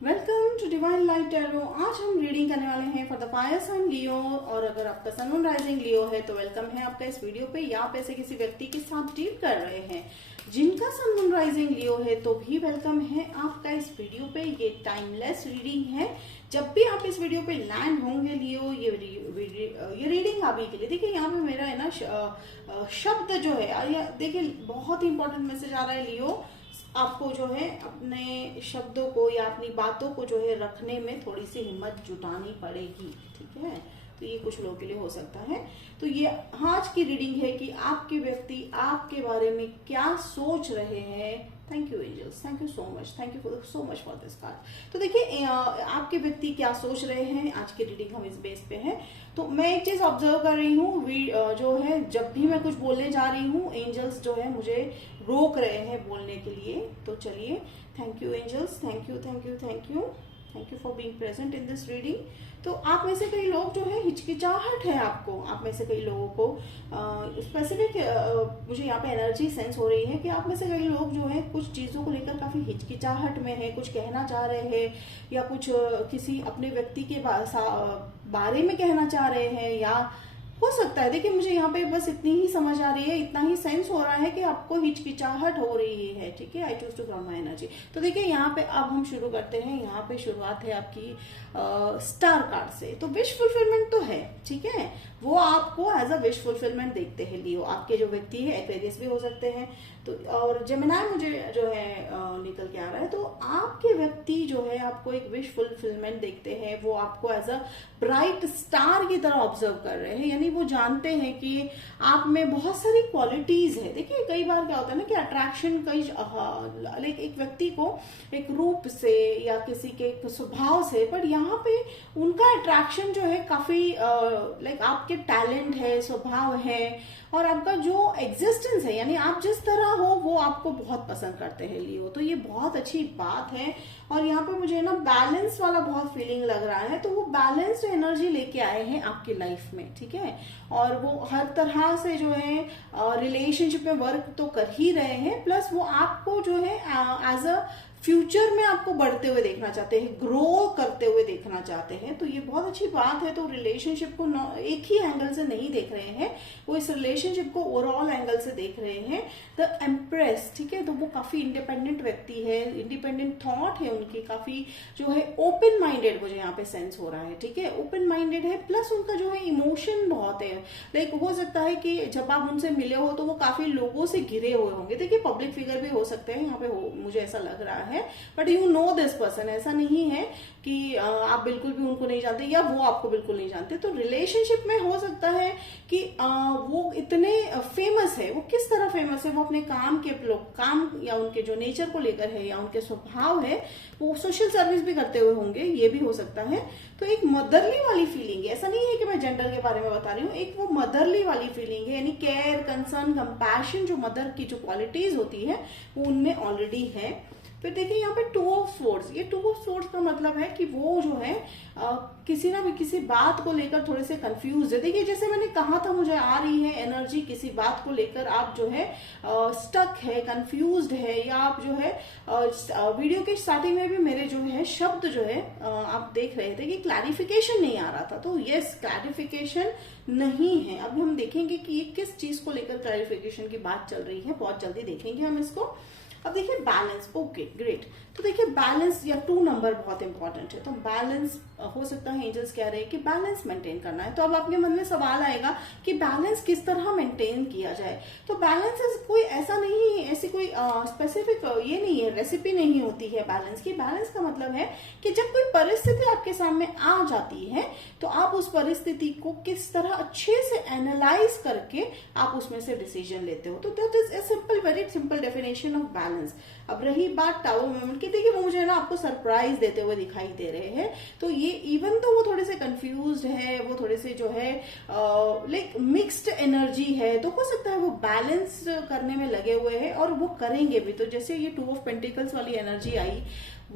Welcome to divine light tarot. आज हम reading करने वाले हैं for the fire sign Leo. और अगर आपका सन मून राइजिंग लियो है तो वेलकम है आपका इस वीडियो पे। या आप ऐसे किसी व्यक्ति के साथ डील कर रहे हैं जिनका सन मून राइजिंग लियो है तो भी वेलकम है आपका इस वीडियो पे। ये टाइमलेस रीडिंग है। जब भी आप इस वीडियो पे लैंड होंगे लियो, ये रीडिंग आप ही के लिए। देखिए यहाँ पे मेरा है ना शब्द जो है, देखिए बहुत ही इंपॉर्टेंट मैसेज आ रहा है लियो। आपको जो है अपने शब्दों को या अपनी बातों को जो है रखने में थोड़ी सी हिम्मत जुटानी पड़ेगी, ठीक है। तो ये कुछ लोगों के लिए हो सकता है। तो ये आज की रीडिंग है कि आपके व्यक्ति आपके बारे में क्या सोच रहे हैं। Thank you angels, thank you so much, thank you so much for this card. तो देखिए आपके व्यक्ति क्या सोच रहे हैं, आज की रीडिंग हम इस बेस पे है। तो मैं एक चीज ऑब्जर्व कर रही हूँ, जो है जब भी मैं कुछ बोलने जा रही हूँ एंजल्स जो है मुझे रोक रहे हैं बोलने के लिए। तो चलिए, thank you angels, thank you thank you thank you thank you for being present in this reading. तो आप में से कई लोग जो है हिचकिचाहट है आपको, आप में से कई लोगों को स्पेसिफिक मुझे यहाँ पे एनर्जी सेंस हो रही है कि आप में से कई लोग जो है कुछ चीजों को लेकर काफी हिचकिचाहट में है, कुछ कहना चाह रहे हैं या कुछ किसी अपने व्यक्ति के बारे में कहना चाह रहे हैं, या हो सकता है। देखिए मुझे यहाँ पे बस इतनी ही समझ आ रही है, इतना ही सेंस हो रहा है कि आपको हिचकिचाहट हो रही है, ठीक है। I choose to ground my energy. तो देखिए यहाँ पे अब हम शुरू करते हैं। यहाँ पे शुरुआत है आपकी स्टार कार्ड से। तो विश फुलफिलमेंट तो है, ठीक है, वो आपको एज अ विश फुलफिलमेंट देखते हैं लियो। आपके जो व्यक्ति है एक्वेरियस भी हो सकते हैं, तो और जेमिनाई मुझे जो है निकल के आ रहा है। तो आपके व्यक्ति जो है आपको एक विश फुलफिलमेंट देखते हैं, वो आपको एज अ ब्राइट स्टार की तरह ऑब्जर्व कर रहे हैं। यानी वो जानते हैं कि आप में बहुत सारी क्वालिटीज है। देखिए कई बार क्या होता है ना कि अट्रैक्शन कई लाइक एक व्यक्ति को एक रूप से या किसी के स्वभाव से, पर यहाँ पे उनका अट्रैक्शन जो है काफी लाइक आपके टैलेंट है, स्वभाव है और आपका जो एग्जिस्टेंस है, यानी आप जिस तरह हो वो आपको बहुत पसंद करते हैं लियो। तो ये बहुत अच्छी बात है। और यहाँ पे मुझे ना बैलेंस वाला बहुत फीलिंग लग रहा है। तो वो बैलेंस्ड एनर्जी लेके आए हैं आपकी लाइफ में, ठीक है। और वो हर तरह से जो है रिलेशनशिप में वर्क तो कर ही रहे हैं, प्लस वो आपको जो है एज अ फ्यूचर में आपको बढ़ते हुए देखना चाहते हैं, ग्रो करते हुए देखना चाहते हैं। तो ये बहुत अच्छी बात है। तो रिलेशनशिप को एक ही एंगल से नहीं देख रहे हैं, वो इस रिलेशनशिप को ओवरऑल एंगल से देख रहे हैं। द एम्प्रेस, ठीक है। तो वो काफी इंडिपेंडेंट व्यक्ति है, इंडिपेंडेंट थॉट है उनकी, काफी जो है ओपन माइंडेड मुझे यहाँ पे सेंस हो रहा है, ठीक है। ओपन माइंडेड है, प्लस उनका जो है इमोशन बहुत है। लाइक हो सकता है कि जब आप उनसे मिले हो तो वो काफी लोगों से घिरे हुए होंगे। देखिए पब्लिक फिगर भी हो सकते हैं यहाँ पे, मुझे ऐसा लग रहा है। But you know this person, ऐसा नहीं है कि आप बिल्कुल भी उनको नहीं जानते या वो आपको बिल्कुल नहीं जानते। तो रिलेशनशिप में हो सकता है कि वो इतने फेमस है। वो किस तरह फेमस है, वो अपने काम या उनके जो नेचर को लेकर है या उनके स्वभाव है, वो सोशल सर्विस भी करते हुए होंगे, ये भी हो सकता है। तो एक मदरली वाली फीलिंग है, ऐसा नहीं है कि मैं जेंडर के बारे में बता रही हूँ, एक वो मदरली वाली फीलिंग है, यानी केयर, कंसर्न, कंपैशन, जो मदर की जो क्वालिटीज होती है वो उनमें ऑलरेडी है। फिर देखिए यहाँ पे टू ऑफ सोर्ड्स। ये टू ऑफ सोर्ड्स का मतलब है कि वो जो है किसी ना भी किसी बात को लेकर थोड़े से कंफ्यूज है। देखिए जैसे मैंने कहा था, मुझे आ रही है एनर्जी किसी बात को लेकर आप जो है स्टक है, कंफ्यूज्ड है, या आप जो है वीडियो के स्टार्टिंग में भी मेरे जो है शब्द जो है आप देख रहे थे कि क्लैरिफिकेशन नहीं आ रहा था। तो यस, क्लैरिफिकेशन नहीं है। अब हम देखेंगे कि ये किस चीज को लेकर क्लैरिफिकेशन की बात चल रही है, बहुत जल्दी देखेंगे हम इसको। अब देखिए बैलेंस, ओके ग्रेट। तो देखिए बैलेंस या 2 नंबर बहुत इंपॉर्टेंट है। तो बैलेंस हो सकता है एंजल्स कह रहे हैं कि बैलेंस मेंटेन करना है। तो अब आपके मन में सवाल आएगा कि बैलेंस किस तरह मेंटेन किया जाए। तो बैलेंस कोई ऐसा नहीं है, ऐसी कोई स्पेसिफिक ये नहीं है, रेसिपी नहीं होती है बैलेंस की। बैलेंस का मतलब है कि जब कोई परिस्थिति आपके सामने आ जाती है तो आप उस परिस्थिति को किस तरह अच्छे से एनालाइज करके आप उसमें से डिसीजन लेते हो। तो that is a simple, very simple definition of balance. अब रही बात टावर मोमेंट की, देखिए वो मुझे ना आपको सरप्राइज देते हुए दिखाई दे रहे हैं। तो ये इवन तो वो थोड़े से कंफ्यूज्ड है, वो थोड़े से जो है लाइक मिक्स्ड एनर्जी है, तो हो सकता है वो बैलेंस करने में लगे हुए हैं और वो करेंगे भी। तो जैसे ये 2 ऑफ पेंटिकल्स वाली एनर्जी आई,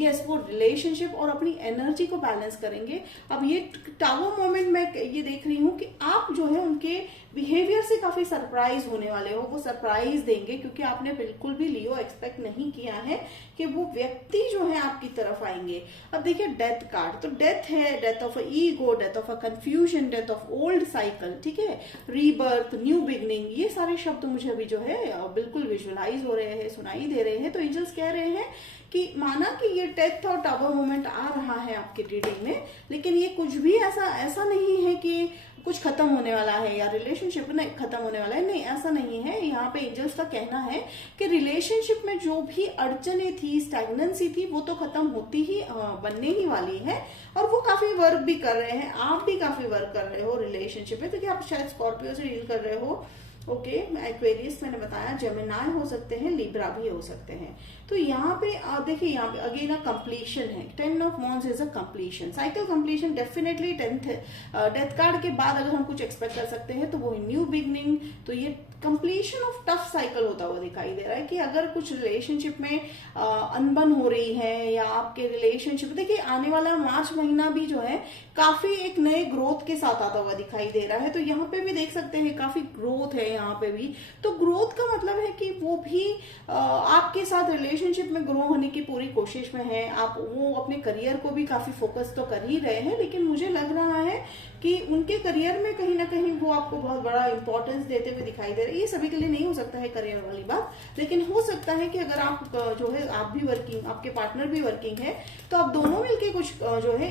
यस, वो रिलेशनशिप और अपनी एनर्जी को बैलेंस करेंगे। अब ये टावर मोमेंट में ये देख रही हूँ कि आप जो है उनके बिहेवियर से काफी सरप्राइज होने वाले हो, वो सरप्राइज देंगे क्योंकि आपने बिल्कुल भी लियो एक्सपेक्ट नहीं किया है कि वो व्यक्ति जो है आपकी तरफ आएंगे। अब देखिए डेथ कार्ड, तो डेथ है, death of a ego, death of a confusion, death of old cycle, ठीक है, रीबर्थ, न्यू बिगनिंग, ये सारे शब्द मुझे अभी जो है बिल्कुल विजुअलाइज हो रहे हैं, सुनाई दे रहे हैं। तो एंजल्स कह रहे हैं कि माना कि ये डेथ और टावर मोमेंट आ रहा है आपकी रीडिंग में, लेकिन ये कुछ भी ऐसा नहीं है कि कुछ खत्म होने वाला है या रिलेशनशिप नहीं खत्म होने वाला है, नहीं ऐसा नहीं है। यहाँ पे एंजल्स का कहना है कि रिलेशनशिप में जो भी अड़चने थी, स्टैग्नेंसी थी, वो तो खत्म होती ही बनने ही वाली है, और वो काफी वर्क भी कर रहे हैं, आप भी काफी वर्क कर रहे हो रिलेशनशिप में। तो क्या आप शायद स्कॉर्पियो से डील कर रहे हो, ओके, एक्वेरियस मैंने बताया, जेमिनाई हो सकते हैं, लिब्रा भी हो सकते हैं। तो यहाँ पे देखिए, यहाँ पे अगेन अ कंप्लीशन है, 10 of wands is a completion, cycle completion. Definitely death card के बाद अगर हम कुछ एक्सपेक्ट कर सकते हैं तो वो न्यू बिगनिंग, तो ये कंप्लीशन ऑफ टफ साइकिल होता हुआ दिखाई दे रहा है कि अगर कुछ रिलेशनशिप में अनबन हो रही है या आपके रिलेशनशिप, देखिए आने वाला मार्च महीना भी जो है काफी एक नए ग्रोथ के साथ आता हुआ दिखाई दे रहा है। तो यहाँ पे भी देख सकते हैं काफी ग्रोथ है यहाँ पे भी। तो ग्रोथ का मतलब है कि वो भी आपके साथ रिलेशनशिप में ग्रो होने की पूरी कोशिश में है। आप वो अपने करियर को भी काफी फोकस तो कर ही रहे हैं, लेकिन मुझे लग रहा है कि उनके करियर में कहीं ना कहीं वो आपको बहुत बड़ा इंपॉर्टेंस देते हुए दिखाई दे रहे हैं। ये सभी के लिए नहीं हो सकता है करियर वाली बात, लेकिन हो सकता है कि अगर आप जो है आप भी वर्किंग, आपके पार्टनर भी वर्किंग है, तो आप दोनों मिलके कुछ जो है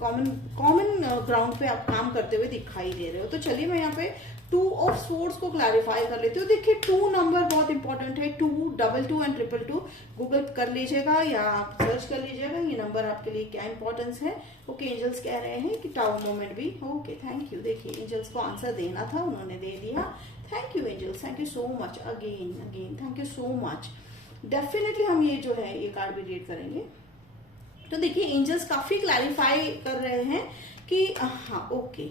कॉमन ग्राउंड पे आप काम करते हुए दिखाई दे रहे हो। तो चलिए मैं यहाँ पे 2 ऑफ सोर्ड्स को क्लैरिफाई कर लेती हूँ। देखिए 2 नंबर बहुत इंपॉर्टेंट है, 2, 22 एंड 222 गूगल कर लीजिएगा या आप सर्च कर लीजिएगा, ये नंबर आपके लिए क्या इंपॉर्टेंस है। ओके, एंजल्स कह रहे हैं कि टावर मोमेंट भी, ओके थैंक यू। देखिए एंजल्स को आंसर देना था, उन्होंने दे दिया, thank you angels, thank you so much, again thank you so much. Definitely हम ये जो है ये कार्ड भी रीड करेंगे। तो देखिए एंजल्स काफी क्लैरिफाई कर रहे हैं कि हाँ ओके,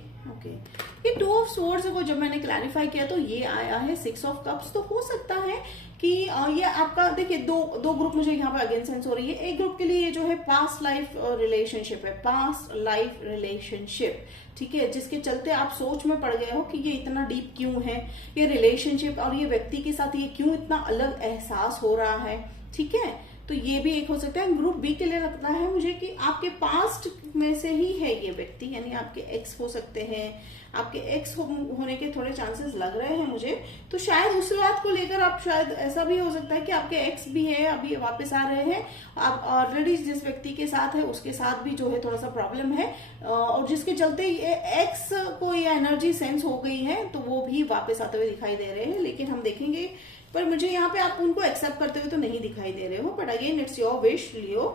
ये 2 ऑफ सोर्ड्स को जब मैंने क्लैरिफाई किया तो ये आया है 6 ऑफ कप्स। तो हो सकता है कि ये आपका, देखिए दो ग्रुप मुझे यहाँ पे अगेन सेंस हो रही है। एक ग्रुप के लिए ये जो है पास्ट लाइफ रिलेशनशिप है, पास्ट लाइफ रिलेशनशिप, ठीक है, जिसके चलते आप सोच में पड़ गए हो कि ये इतना डीप क्यों है ये रिलेशनशिप, और ये व्यक्ति के साथ ये क्यों इतना अलग एहसास हो रहा है, ठीक है। तो ये भी एक हो सकता है। ग्रुप बी के लिए लगता है मुझे कि आपके पास्ट में से ही है ये व्यक्ति, यानी आपके एक्स हो सकते हैं, आपके एक्स होने के थोड़े चांसेस लग रहे हैं मुझे। तो शायद उस बात को लेकर आप, शायद ऐसा भी हो सकता है कि आपके एक्स भी है, अभी वापस आ रहे हैं, आप ऑलरेडी जिस व्यक्ति के साथ है उसके साथ भी जो है थोड़ा सा प्रॉब्लम है, और जिसके चलते ये एक्स को ये एनर्जी सेंस हो गई है, तो वो भी वापस आते हुए दिखाई दे रहे हैं। लेकिन हम देखेंगे, पर मुझे यहाँ पे आप उनको एक्सेप्ट करते हुए तो नहीं दिखाई दे रहे हो, but again it's your wish, Leo.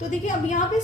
तो देखिए अब यहाँ पे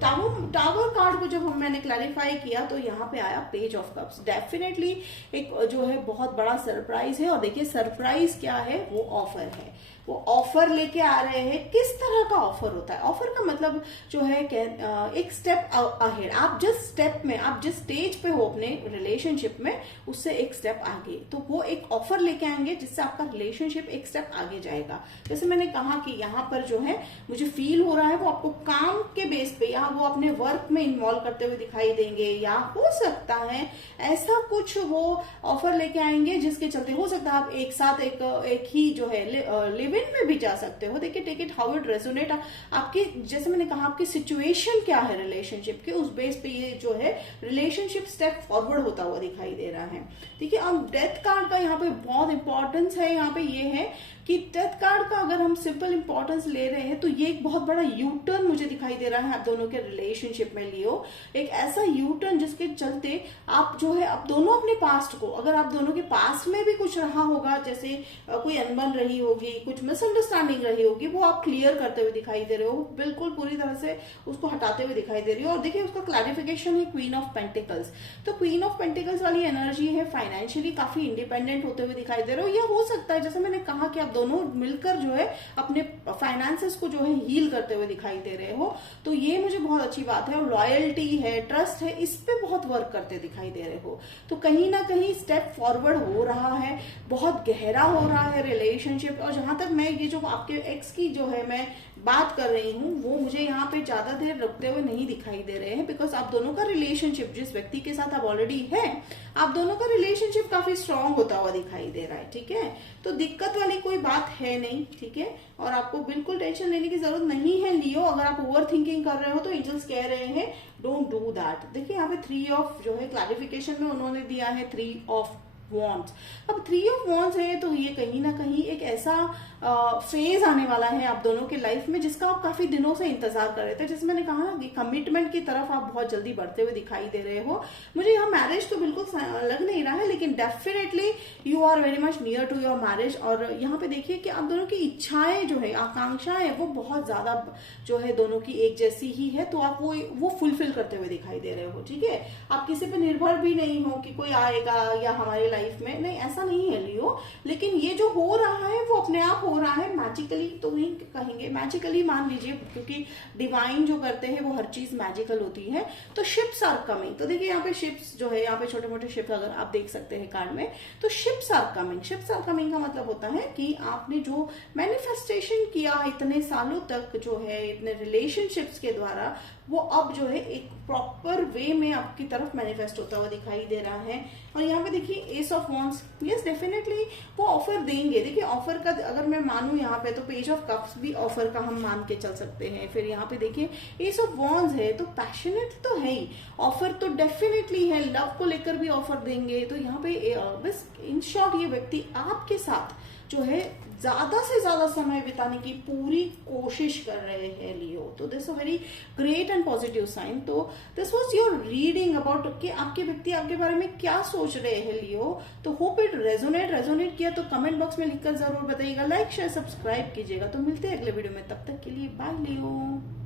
टावर कार्ड को जब मैंने क्लैरिफाई किया तो यहाँ पे आया पेज ऑफ कप्स। डेफिनेटली एक जो है बहुत बड़ा सरप्राइज है, और देखिए सरप्राइज क्या है, वो ऑफर है, वो ऑफर लेके आ रहे हैं। किस तरह का ऑफर होता है, ऑफर का मतलब जो है एक स्टेप अहेड, आप जिस स्टेप में, आप जिस स्टेज पे हो अपने रिलेशनशिप में, उससे एक स्टेप आगे, तो वो एक ऑफर लेके आएंगे जिससे आपका रिलेशनशिप एक स्टेप आगे जाएगा। जैसे मैंने कहा कि यहाँ पर जो है मुझे फील हो रहा है वो आपको काम के बेस पे, या वो अपने वर्क में इन्वॉल्व करते हुए दिखाई देंगे, या हो सकता है ऐसा कुछ वो ऑफर लेके आएंगे जिसके चलते हो सकता है आप एक साथ एक ही जो है लिव इन में भी जा सकते हो। देखिए take it how it resonate, आपकी, जैसे मैंने कहा आपकी सिचुएशन क्या है रिलेशनशिप के, उस बेस पे ये जो है रिलेशनशिप स्टेप फॉरवर्ड होता हुआ दिखाई दे रहा है। देखिए अब डेथ कार्ड का यहाँ पे बहुत इंपॉर्टेंस है, यहाँ पे ये है कि डेथ कार्ड का अगर हम सिंपल इंपॉर्टेंस ले रहे हैं तो ये एक बहुत बड़ा यू टर्न मुझे दिखाई दे रहा है आप दोनों के रिलेशनशिप में। लियो एक ऐसा यू टर्न जिसके चलते आप जो है, आप दोनों अपने पास्ट को, अगर आप दोनों के पास्ट में भी कुछ रहा होगा, जैसे कोई अनबन रही होगी, कुछ मिसअंडरस्टैंडिंग रही होगी, वो आप क्लियर करते हुए दिखाई दे रहे हो, बिल्कुल पूरी तरह से उसको हटाते हुए दिखाई दे रही हो। और देखिए उसका क्लैरिफिकेशन है क्वीन ऑफ पेंटिकल्स। तो क्वीन ऑफ पेंटिकल्स वाली एनर्जी है, फाइनेंशियली काफी इंडिपेंडेंट होते हुए दिखाई दे रहे हो। यह हो सकता है, जैसे मैंने कहा कि आप दोनों मिलकर जो है अपने फाइनेंसेस को जो है हील करते हुए दिखाई दे रहे हो, तो ये मुझे बहुत अच्छी बात है। और लॉयल्टी है, ट्रस्ट है, इस पे बहुत वर्क करते दिखाई दे रहे हो। तो कहीं ना कहीं स्टेप फॉरवर्ड हो रहा है, बहुत गहरा हो रहा है रिलेशनशिप। और जहां तक मैं ये जो आपके एक्स की जो है मैं बात कर रही हूँ वो मुझे यहाँ पे ज्यादा देर रुकते हुए नहीं दिखाई दे रहे हैं, बिकॉज आप दोनों का रिलेशनशिप, जिस व्यक्ति के साथ आप ऑलरेडी है, आप दोनों का रिलेशनशिप काफी स्ट्रांग होता हुआ दिखाई दे रहा है। ठीक है, तो दिक्कत वाली कोई बात है नहीं। ठीक है, और आपको बिल्कुल टेंशन लेने की जरूरत नहीं है लियो। अगर आप ओवर थिंकिंग कर रहे हो तो एंजल्स कह रहे हैं डोंट डू दैट। देखिए यहाँ पे 3 ऑफ जो है क्लैरिफिकेशन में उन्होंने दिया है 3 ऑफ वॉन्ड्स। अब 3 ऑफ वॉन्ड्स है तो ये कहीं ना कहीं एक ऐसा फेज आने वाला है आप दोनों के लाइफ में जिसका आप काफी दिनों से इंतजार कर रहे थे। जैसे मैंने कहा ना कि कमिटमेंट की तरफ आप बहुत जल्दी बढ़ते हुए दिखाई दे रहे हो। मुझे यहाँ मैरिज तो बिल्कुल लग नहीं रहा है, लेकिन definitely you are very much near to your marriage. और यहाँ पे देखिए कि आप दोनों की इच्छाएं जो है, आकांक्षाएं, वो बहुत ज्यादा जो है दोनों की एक जैसी ही है, तो आप वो फुलफिल करते हुए दिखाई दे रहे हो। ठीक है, आप किसी पे निर्भर भी नहीं हो कि कोई आएगा या हमारे लाइफ में, नहीं ऐसा नहीं है लियो। लेकिन ये जो हो रहा है वो अपने आप हो रहा है, मैजिकली तो नहीं कहेंगे, मैजिकली मान लीजिए, क्योंकि डिवाइन जो करते हैं वो हर चीज मैजिकल होती है। तो शिप्स आर कमिंग। तो देखिए यहाँ पे शिप्स जो है, यहाँ पे छोटे मोटे शिप्स अगर आप देख सकते हैं कार्ड में, तो ships are coming. Ships are coming का मतलब होता है कि आपने जो मैनिफेस्टेशन किया इतने सालों तक जो है, इतने रिलेशनशिप्स के द्वारा, वो अब जो है एक प्रॉपर वे में आपकी तरफ मैनिफेस्ट होता हुआ दिखाई दे रहा है। और यहाँ पे देखिए S of wands, yes definitely वो ऑफर देंगे। देखिए ऑफर का अगर मैं मानूं यहाँ पे तो पेज ऑफ कप्स भी ऑफर का हम मान के चल सकते हैं। फिर यहाँ पे देखिए एस ऑफ वॉन्ड्स है तो पैशनेट तो है ही, ऑफर तो डेफिनेटली है, लव को लेकर भी ऑफर देंगे। तो यहाँ पे बस इन शॉर्ट ये व्यक्ति आपके साथ जो है ज्यादा से ज्यादा समय बिताने की पूरी कोशिश कर रहे हैं लियो। तो this a very great and positive sign. तो this was your reading about कि आपके व्यक्ति आपके बारे में क्या सोच रहे हैं लियो। तो होप इट रेजोनेट किया तो कमेंट बॉक्स में लिखकर जरूर बताइएगा, लाइक शेयर सब्सक्राइब कीजिएगा। तो मिलते हैं अगले वीडियो में, तब तक के लिए बाय लियो।